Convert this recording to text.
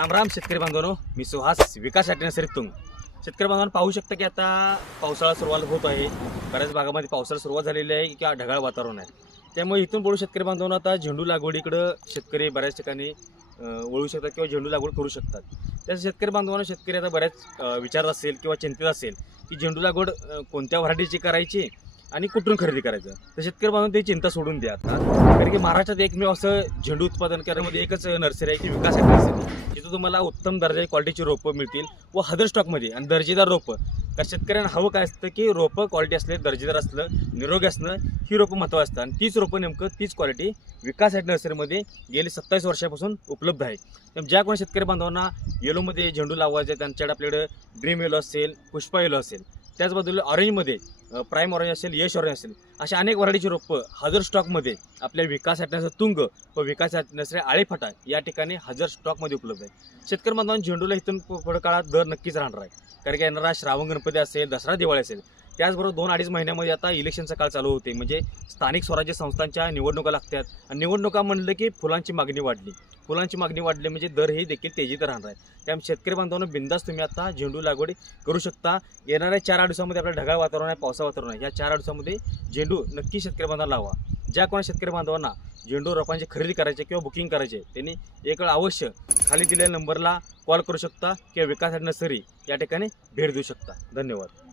राम राम शेतकरी बांधवांनो. मी सुहास विकास नर्सरीत सरितुंग शेतकरी बांधवांनो पाहू शकता की आता पावसाळा सुरुवात होत आहे. बऱ्याच भागामध्ये पावसाळा सुरुवात झालेली आहे किंवा ढगाळ वातावरण आहे. त्यामुळे इथून बोलू शेतकरी बांधवांनो आता झेंडू लागवडीकडं शेतकरी बऱ्याच ठिकाणी वळू शकतात किंवा झेंडू लागवड करू शकतात. त्या शेतकरी बांधवांना शेतकरी आता बऱ्याच विचारत असेल किंवा चिंतित असेल की झेंडू लागवड कोणत्या व्हरायटीची करायची आणि कुठून खरेदी करायचं? तर शेतकरी बांधून ती चिंता सोडून द्या आता. कारण की महाराष्ट्रात एकमेव असं झेंडू उत्पादन करण्यामध्ये एकच नर्सरी आहे की विकास नर्सरी जिथं तुम्हाला उत्तम दर्जाची क्वालिटीची रोपं मिळतील व हदर स्टॉकमध्ये आणि दर्जेदार रोपं. कारण शेतकऱ्यांना हवं काय असतं की रोपं क्वालिटी असले दर्जेदार असलं निरोगी असणं ही रोपं महत्त्व असतं आणि तीच रोपं नेमकं तीच क्वालिटी विकास ॲट नर्सरीमध्ये गेली सत्तावीस वर्षापासून उपलब्ध आहे. ज्या कोणी शेतकरी बांधवांना येलोमध्ये झेंडू लावायचे त्यांच्याकडे आपल्याकडे ड्रीम येलो असेल पुष्पा येलो असेल त्याच बाजूला ऑरेंजमध्ये प्राईम ऑरेंज असेल यश ऑरेंज असेल अशा अनेक व्हरायटीची रोपं हजर स्टॉकमध्ये आपल्या विकास नर्सरी तुंग व विकास नर्सरी आळेफाटा या ठिकाणी हजर स्टॉकमध्ये उपलब्ध आहे. शेतकरी बांधवांना झेंडूला इथून पुढे काळात दर नक्कीच राहणार आहे. कारण की येणारा श्रावण गणपती असेल दसरा दिवाळी असेल त्याचबरोबर दोन अडीच महिन्यामध्ये आता इलेक्शनचा काळ चालू होते. म्हणजे स्थानिक स्वराज्य संस्थांच्या निवडणुका लागतात. आणि निवडणुका म्हणलं की फुलांची मागणी वाढली. फुलांची मागणी वाढली म्हणजे दर हे देखील तेजीत राहणार आहे. त्यामुळे शेतकरी बांधवांना बिंदास तुम्ही आता झेंडू लागवड करू शकता. येणाऱ्या चार आठ दिवसामध्ये आपल्या ढगाळ वातावरण आहे पावसा वातावरण आहे. या चार आठ दिवसामध्ये झेंडू नक्की शेतकरी बांधवांना लावा. ज्या कोणा शेतकरी बांधवांना झेंडू रोपांची खरेदी करायची किंवा बुकिंग करायचे त्यांनी एक वेळ अवश्य खाली दिलेल्या नंबरला कॉल करू शकता किंवा विकास नर्सरी या ठिकाणी भेट देऊ शकता. धन्यवाद.